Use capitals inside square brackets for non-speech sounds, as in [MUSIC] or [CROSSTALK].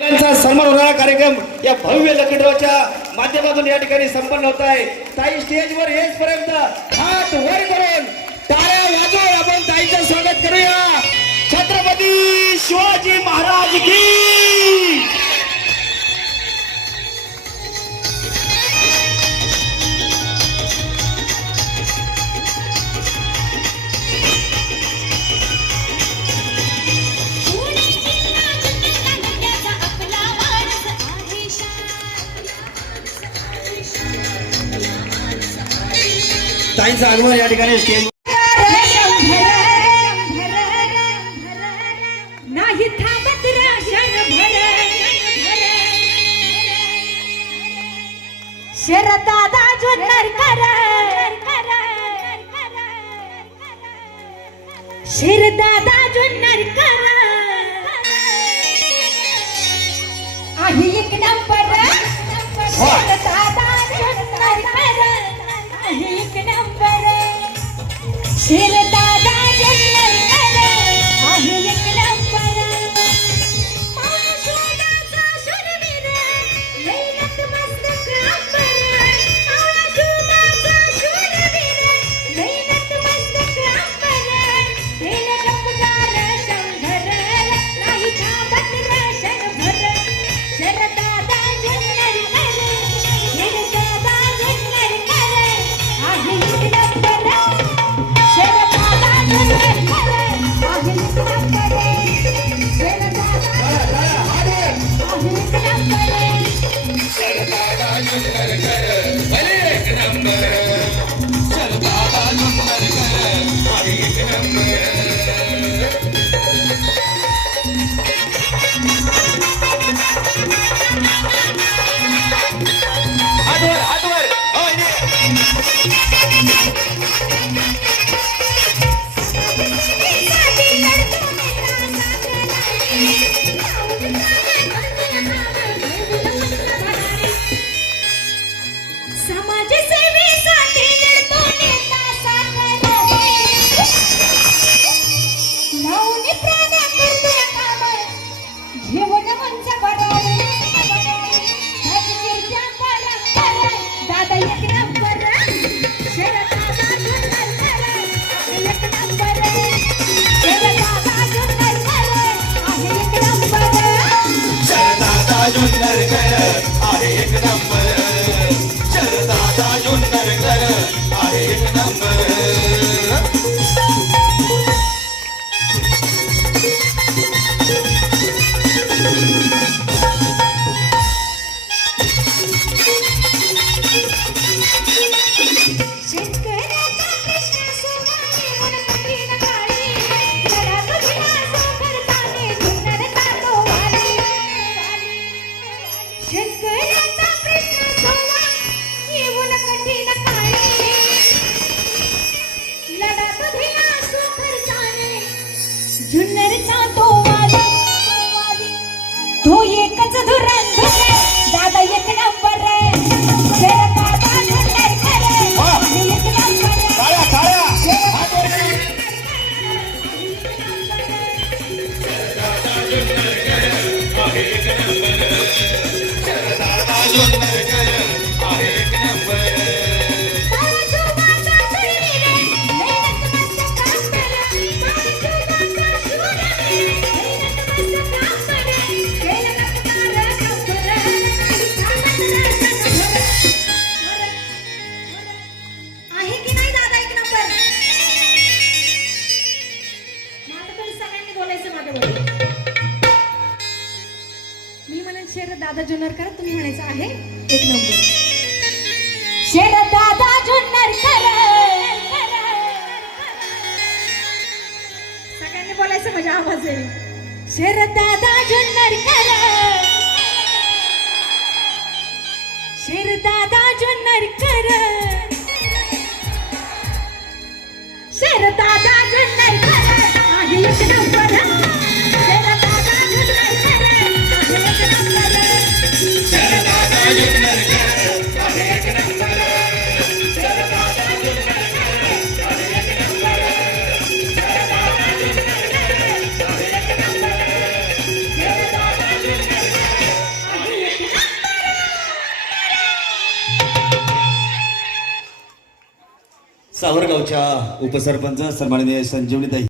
त्यांचा सन्मान होणारा कार्यक्रम या भव्य लकीड्रॉच्या माध्यमातून या ठिकाणी संपन्न होत आहे. ताई स्टेजवर येईपर्यंत हात वर करून टाळ्या वाजवून ताईंचा आगमन या ठिकाणी स्टेज नाही थांबत शरदादा जुन्नर कर. शिरदादा जुन्नर कर. ছেলে Yeah. [LAUGHS] जुन्नरचा तो वाली. तो एकच धुरंधर दादा एक नंबर शरदादा जुन्नर मी म्हणेन शेर दादा जुनरकर तुम्ही म्हणायचं आहे एक नंबर. शेर दादा जुनरकर सगळ्यांनी बोलायचं म्हणजे आवाज आहे शेर दादा जुनरकर शेर दादा जुनरकर सावरगावच्या उपसरपंच सन्माननीय संजीवनीताई